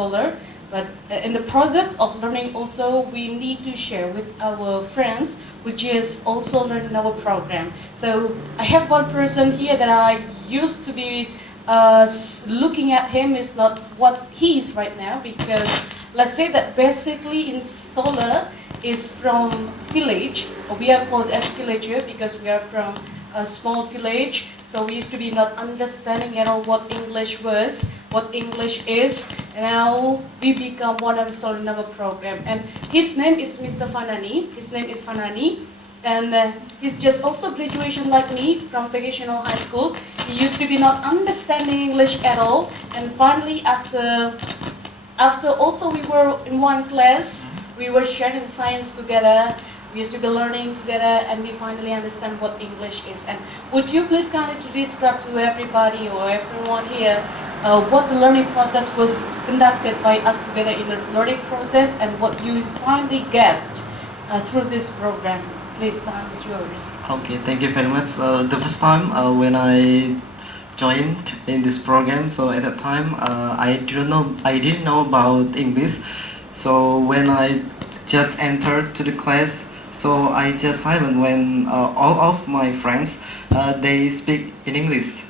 installer. But in the process of learning also, we need to share with our friends, which is also learning our program. So I have one person here that I used to be looking at him is not what he is right now, because let's say that basically installer is from village, or we are called as villager because we are from a small village. So we used to be not understanding at all what English was, what English is, and now we become one of the installer in our program. And his name is Mr. Fanani. His name is Fanani. And he's just also graduation like me from vocational high school. He used to be not understanding English at all. And finally, after also we were in one class, we were sharing science together. We used to be learning together, and we finally understand what English is. And would you please kindly to describe to everybody or everyone here what the learning process was conducted by us together in the learning process, and what you finally get through this program? Please, time is yours. Okay, thank you very much. The first time when I joined in this program, so at that time I didn't know about English. So when I just entered to the class, so I just silent when all of my friends they speak in English.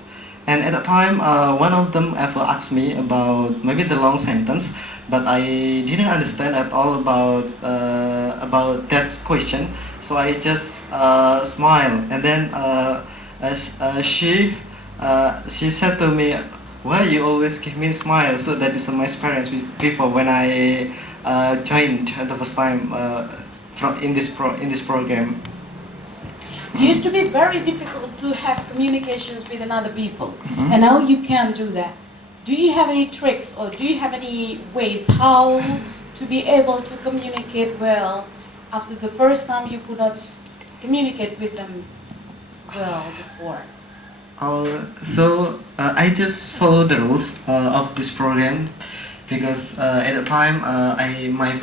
And at that time, one of them ever asked me about maybe the long sentence, but I didn't understand at all about that question. So I just smile, and then she said to me, "Why you always give me a smile?" So that is my experience before when I joined the first time in this program. It used to be very difficult to have communications with another people, and now you can do that. Do you have any tricks, or do you have any ways how to be able to communicate well after the first time you could not communicate with them well before? I just follow the rules of this program, because at the time my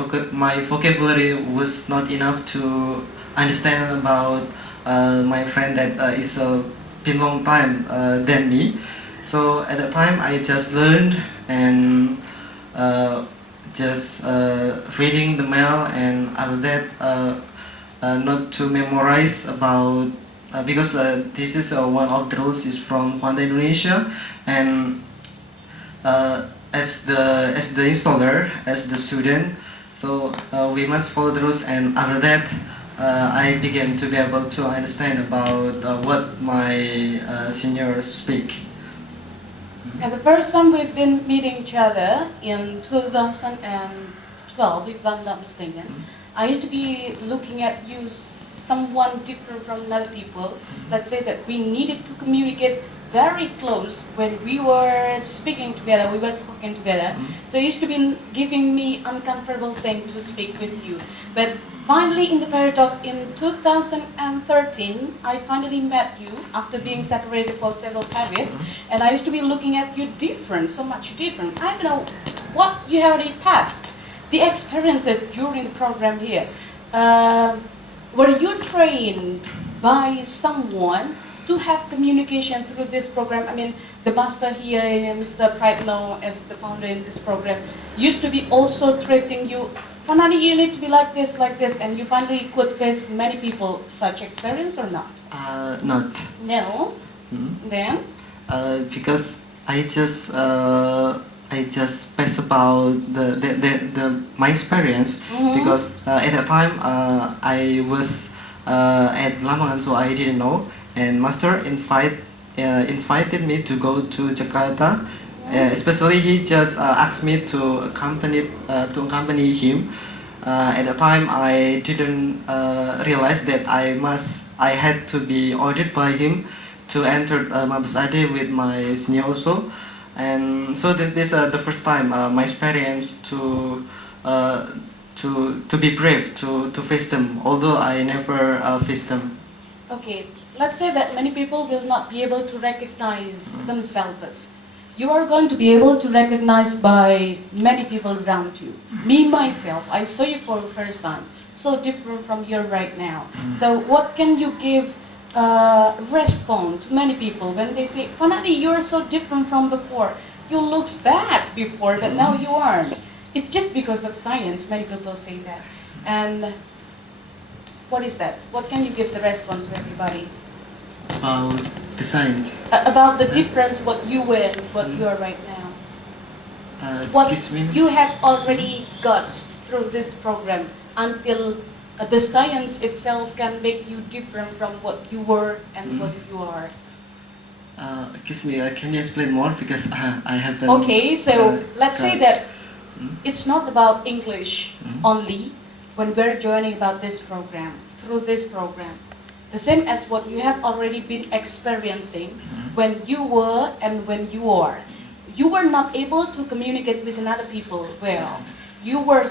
vocabulary was not enough to understand about my friend that is been long time than me. So at the time I just learned and just reading the mail, and after that not to memorize about because this is one of the rules is from Kuanta, Indonesia, and as the installer, as the student, so we must follow the rules. And after that, I began to be able to understand about what my seniors speak. And the first time we've been meeting each other in 2012, if I'm not mistaken, I used to be looking at you someone different from other people. Let's say that we needed to communicate very close when we were speaking together, we were talking together. So it used to be giving me uncomfortable thing to speak with you. But finally, in the period of in 2013, I finally met you after being separated for several periods, and I used to be looking at you different, so much different. I don't know what you have already passed, the experiences during the program here. Were you trained by someone to have communication through this program? I mean, the master here, Mr. Praetno, as the founder in this program, used to be also treating you, Fanani, you need to be like this, and you finally could face many people such experience or not? Not. No? Then? Because I just pass about my experience, because at that time I was at Lamongan, so I didn't know. And master invited me to go to Jakarta. Especially he just asked me to accompany him. At the time I didn't realize that I had to be ordered by him to enter Mabes AD with my senior also. And so this is the first time my experience to be brave to face them, although I never faced them. Okay. Let's say that many people will not be able to recognize themselves. You are going to be able to recognize by many people around you. Me, myself, I saw you for the first time. So different from you right now. So what can you give response to many people when they say, Fanani, you're so different from before. you looks bad before, but now you aren't. It's just because of science. Many people say that. And what is that? What can you give the response to everybody? About the science. About the difference what you were and what you are right now. What This means you have already got through this program until the science itself can make you different from what you were and what you are. excuse me, can you explain more because I haven't. Okay, so let's say that Mm. it's not about English only when we're joining about this program, through this program. The same as what you have already been experiencing when you were and when you are. You were not able to communicate with another people well. You were,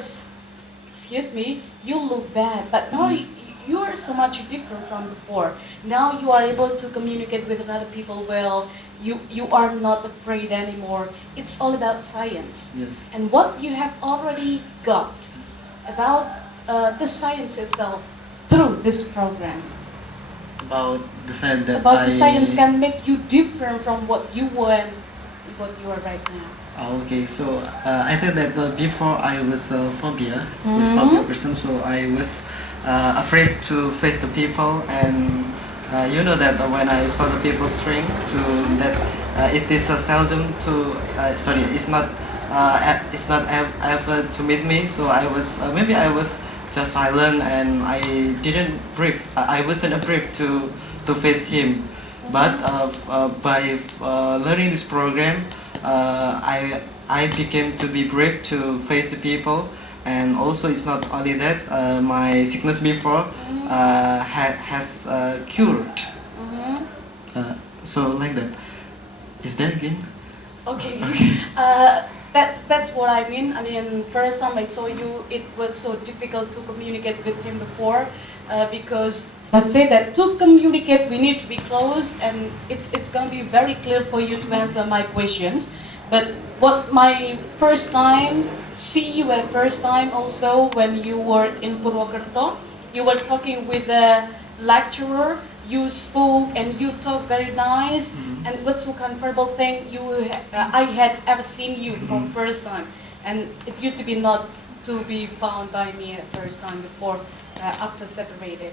excuse me, you look bad, but now you are so much different from before. Now you are able to communicate with other people well. You are not afraid anymore. It's all about science. Yes. And what you have already got about the science itself through this program. About the science that About the science can make you different from what you were and what you are right now. Okay, so I think that before I was phobia, this phobia person, so I was afraid to face the people, and you know that when I saw the people strength to that it is seldom to sorry, it's not ever to meet me. So I was maybe I was just silent and I didn't brave. I wasn't brave to face him. But by learning this program, I became to be brave to face the people, and also it's not only that my sickness before has cured. So like that. Is that again? Okay. That's what I mean. I mean, first time I saw you, it was so difficult to communicate with him before, because let's say that to communicate we need to be close, and it's gonna be very clear for you to answer my questions. But what my first time see you at first time also when you were in Purwakarta, you were talking with a lecturer. You spoke and you talked very nice, and it was so comfortable thing I had ever seen you from first time, and it used to be not to be found by me at first time before after separated.